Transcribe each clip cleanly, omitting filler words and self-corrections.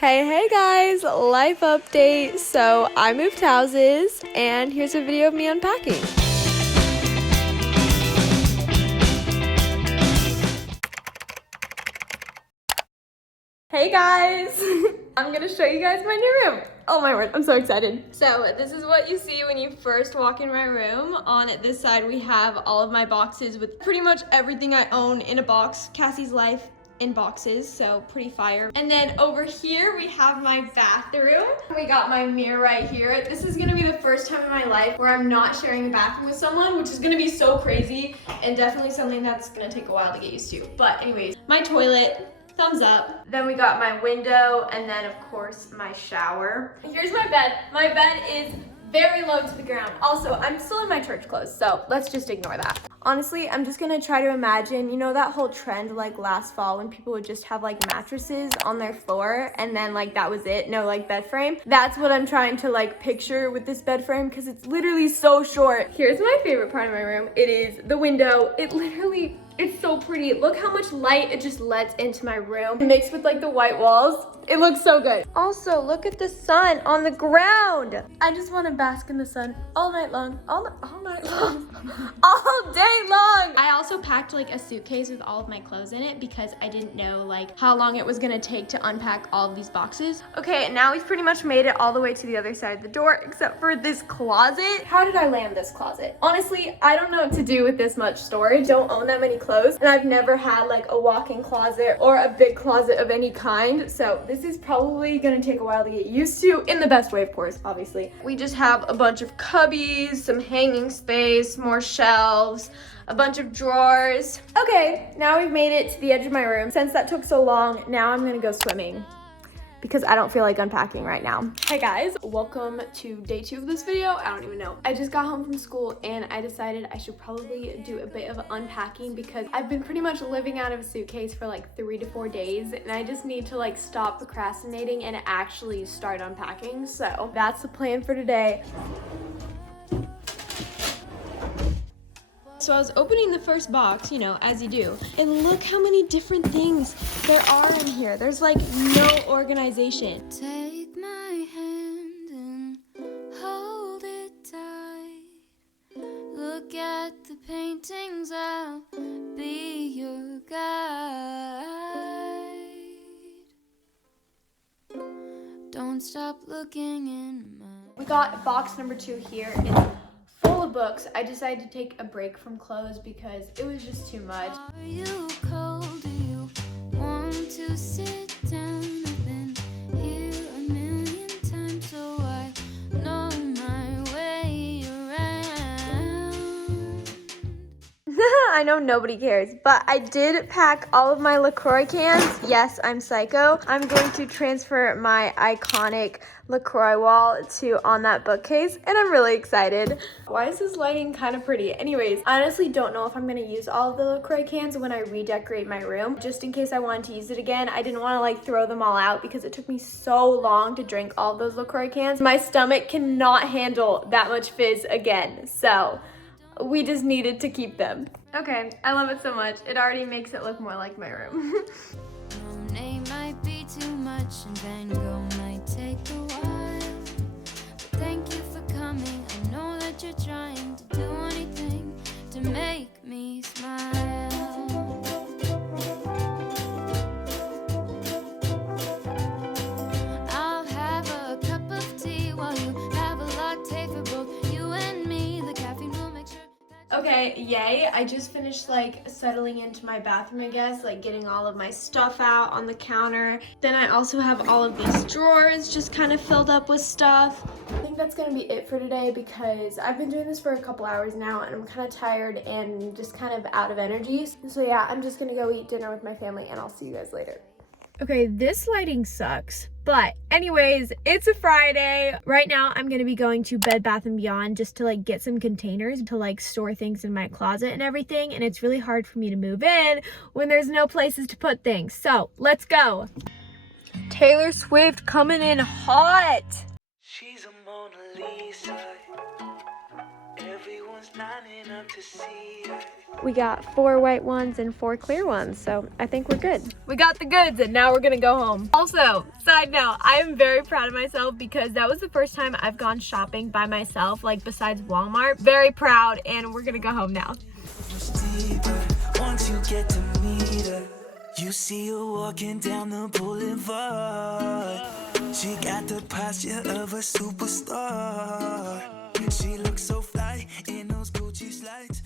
Hey guys, life update. So I moved houses and here's a video of me unpacking. Hey guys, I'm gonna show you guys my new room. Oh my word, I'm so excited. So this is what you see when you first walk in my room. On this side we have all of my boxes with pretty much everything I own in a box. Cassie's life in boxes, so pretty fire. And then over here we have my bathroom. We got my mirror right here. This is gonna be the first time in my life where I'm not sharing a bathroom with someone, which is gonna be so crazy and definitely something that's gonna take a while to get used to. But anyways, my toilet, thumbs up. Then we got my window and then of course my shower. Here's my bed. My bed is very low to the ground. Also, I'm still in my church clothes, so let's just ignore that. Honestly, I'm just gonna try to imagine, you know that whole trend like last fall when people would just have like mattresses on their floor and then like that was it, no like bed frame. That's what I'm trying to like picture with this bed frame because it's literally so short. Here's my favorite part of my room. It is the window. It's so pretty. Look how much light it just lets into my room. Mixed with like the white walls. It looks so good. Also, look at the sun on the ground. I just want to bask in the sun all night long. All night long. All day long. I also packed like a suitcase with all of my clothes in it because I didn't know like how long it was gonna take to unpack all of these boxes. Okay, now we've pretty much made it all the way to the other side of the door except for this closet. How did I land this closet? Honestly, I don't know what to do with this much storage. Don't own that many clothes and I've never had like a walk-in closet or a big closet of any kind. So this is probably gonna take a while to get used to, in the best way of course, obviously. We just have a bunch of cubbies, some hanging space, more shelves, a bunch of drawers. Okay, now we've made it to the edge of my room. Since that took so long, now I'm gonna go swimming because I don't feel like unpacking right now. Hey guys, welcome to day 2 of this video. I don't even know. I just got home from school and I decided I should probably do a bit of unpacking because I've been pretty much living out of a suitcase for like 3 to 4 days and I just need to like stop procrastinating and actually start unpacking. So that's the plan for today. So I was opening the first box, you know, as you do, and look how many different things there are in here. There's like no organization. Take my hand and hold it tight. Look at the paintings, I'll be your guide. Don't stop looking in my... We got box number 2 here. It's full of books. I decided to take a break from clothes because it was just too much. Are you cold? Do you want to sit down? I've been here a million times, so I know my way around. I know nobody cares, but I did pack all of my LaCroix cans. Yes, I'm psycho. I'm going to transfer my iconic LaCroix wall to on that bookcase, and I'm really excited. Why is this lighting kind of pretty? Anyways, I honestly don't know if I'm gonna use all of the LaCroix cans when I redecorate my room. Just in case I wanted to use it again, I didn't want to like throw them all out because it took me so long to drink all of those LaCroix cans. My stomach cannot handle that much fizz again, so we just needed to keep them. Okay, I love it so much. It already makes it look more like my room. Monet might be too much and Van Gogh might take a while, but thank you for coming. I know that you're trying to do anything to make me smile. I'll have a cup of tea while you have a latte for both you and me. The caffeine will make sure. Okay, yay. I just finished like settling into my bathroom, I guess, like getting all of my stuff out on the counter. Then I also have all of these drawers just kind of filled up with stuff. I think that's gonna be it for today because I've been doing this for a couple hours now and I'm kind of tired and just kind of out of energy. So yeah, I'm just gonna go eat dinner with my family and I'll see you guys later. Okay, this lighting sucks, but anyways, it's a Friday. Right now, I'm gonna be going to Bed Bath & Beyond just to like get some containers to like store things in my closet and everything, and it's really hard for me to move in when there's no places to put things. So, let's go. Taylor Swift coming in hot. She's a Mona Lisa. Everyone's We got 4 white ones and 4 clear ones, so I think we're good. We got the goods and now we're gonna go home. Also, side note, I am very proud of myself because that was the first time I've gone shopping by myself, like besides Walmart. Very proud, and we're gonna go home now. Once you get to meet her, you see her walking down the boulevard. She got the posture of a superstar. She looks so fly in those Gucci slides.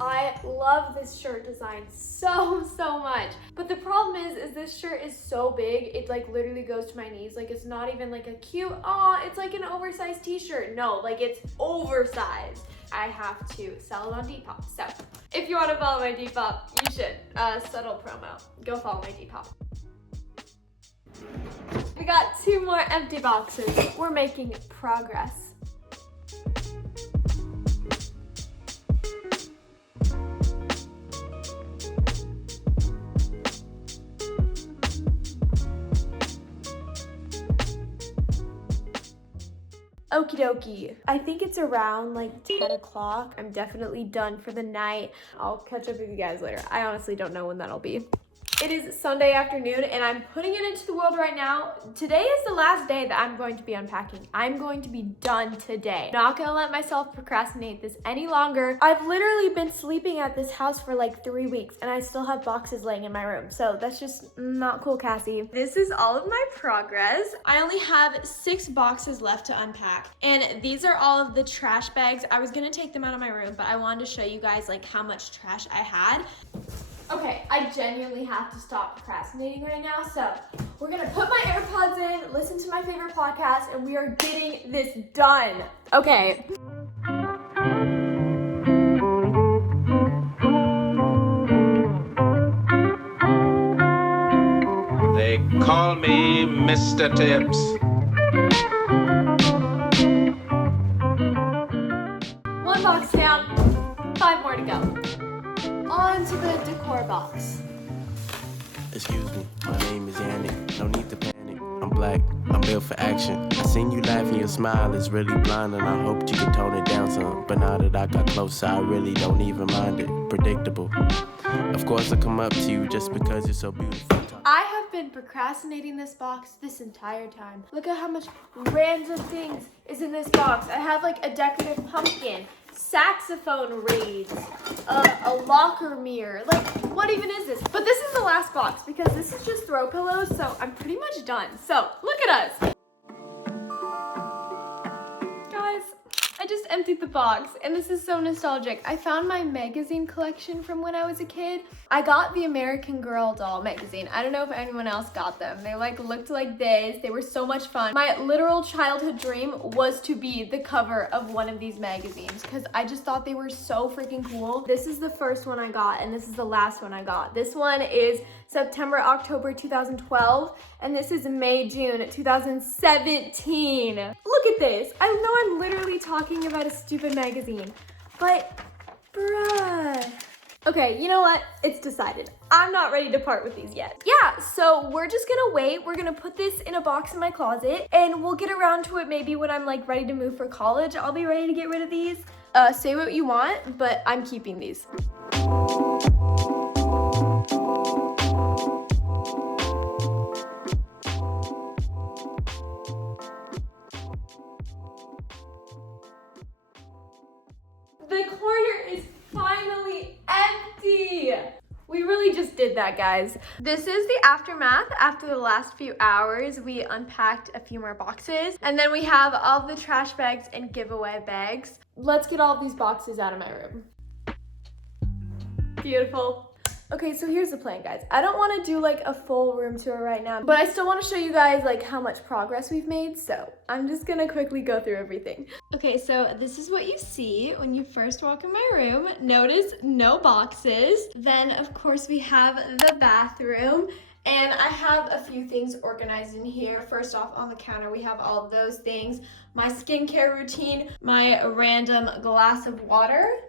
I love this shirt design so much, but the problem is this shirt is so big, it like literally goes to my knees. Like it's not even like a cute, it's like an oversized t-shirt. No, like it's oversized. I have to sell it on Depop. So if you want to follow my Depop, you should. Subtle promo. Go follow my Depop. We got 2 more empty boxes. We're making progress. Okie dokie. I think it's around like 10 o'clock. I'm definitely done for the night. I'll catch up with you guys later. I honestly don't know when that'll be. It is Sunday afternoon and I'm putting it into the world right now. Today is the last day that I'm going to be unpacking. I'm going to be done today. Not gonna let myself procrastinate this any longer. I've literally been sleeping at this house for like 3 weeks and I still have boxes laying in my room. So that's just not cool, Cassie. This is all of my progress. I only have 6 boxes left to unpack. And these are all of the trash bags. I was gonna take them out of my room, but I wanted to show you guys like how much trash I had. Okay, I genuinely have to stop procrastinating right now, so we're gonna put my AirPods in, listen to my favorite podcast, and we are getting this done. Okay. They call me Mr. Tips. One box down, 5 more to go. On to the decor box. Excuse me, my name is Yannick. No need to panic. I'm black, I'm built for action. I seen you laughing, your smile is really blind, and I hoped you could tone it down some. But now that I got closer, I really don't even mind it. Predictable. Of course, I come up to you just because you're so beautiful. I have been procrastinating this box this entire time. Look at how much random things is in this box. I have like a decorative pumpkin, saxophone reeds, a locker mirror. Like, what even is this? But this is the last box because this is just throw pillows, so I'm pretty much done. So, look at us. Guys, I just emptied the box and this is so nostalgic. I found my magazine collection from when I was a kid. I got the American Girl doll magazine. I don't know if anyone else got them. They like looked like this. They were so much fun. My literal childhood dream was to be the cover of one of these magazines because I just thought they were so freaking cool. This is the first one I got and this is the last one I got. This one is September, October 2012 and this is May, June 2017. Look at this. I know I'm literally talking about a stupid magazine, but bruh. Okay, you know what? It's decided. I'm not ready to part with these yet. Yeah, so we're just gonna wait. We're gonna put this in a box in my closet and we'll get around to it maybe when I'm like ready to move for college. I'll be ready to get rid of these. Say what you want, but I'm keeping these. The corner is finally empty. We really just did that, guys. This is the aftermath. After the last few hours, we unpacked a few more boxes and then we have all the trash bags and giveaway bags. Let's get all these boxes out of my room. Beautiful. Okay, so here's the plan, guys. I don't want to do like a full room tour right now, but I still want to show you guys like how much progress we've made. So I'm just gonna quickly go through everything. Okay, so this is what you see when you first walk in my room. Notice no boxes. Then of course we have the bathroom. And I have a few things organized in here. First off, on the counter, we have all of those things. My skincare routine, my random glass of water.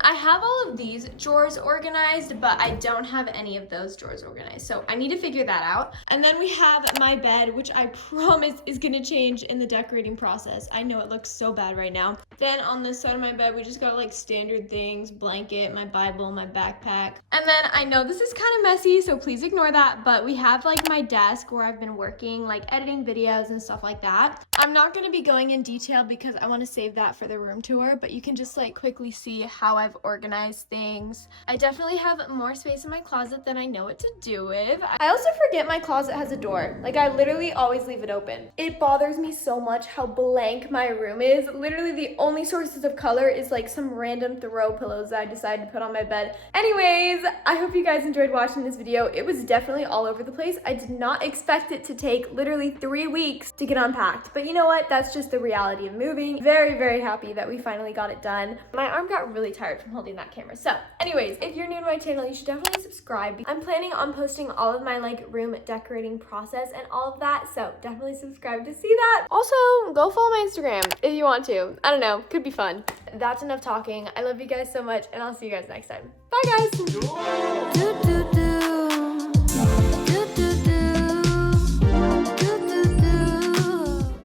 I have all of these drawers organized, but I don't have any of those drawers organized. So I need to figure that out. And then we have my bed, which I promise is gonna change in the decorating process. I know it looks so bad right now. Then on this side of my bed, we just got like standard things, blanket, my Bible, my backpack. And then I know this is kind of messy, so please ignore that, but we have like my desk where I've been working, like editing videos and stuff like that. I'm not gonna be going in detail because I wanna save that for the room tour, but you can just like quickly see how I've organized things. I definitely have more space in my closet than I know what to do with. I also forget my closet has a door. Like I literally always leave it open. It bothers me so much how blank my room is. Literally the only sources of color is like some random throw pillows that I decided to put on my bed. Anyways, I hope you guys enjoyed watching this video. It was definitely all over the place. I did not expect it to take literally 3 weeks to get unpacked, but you know what? That's just the reality of moving. Very, very happy that we finally got it done. My arm got really tired from holding that camera. So anyways, if you're new to my channel, you should definitely subscribe. I'm planning on posting all of my like room decorating process and all of that, so definitely subscribe to see that. Also, go follow my Instagram if you want to. I don't know, could be fun. That's enough talking. I love you guys so much, and I'll see you guys next time. Bye guys. Do, do, do.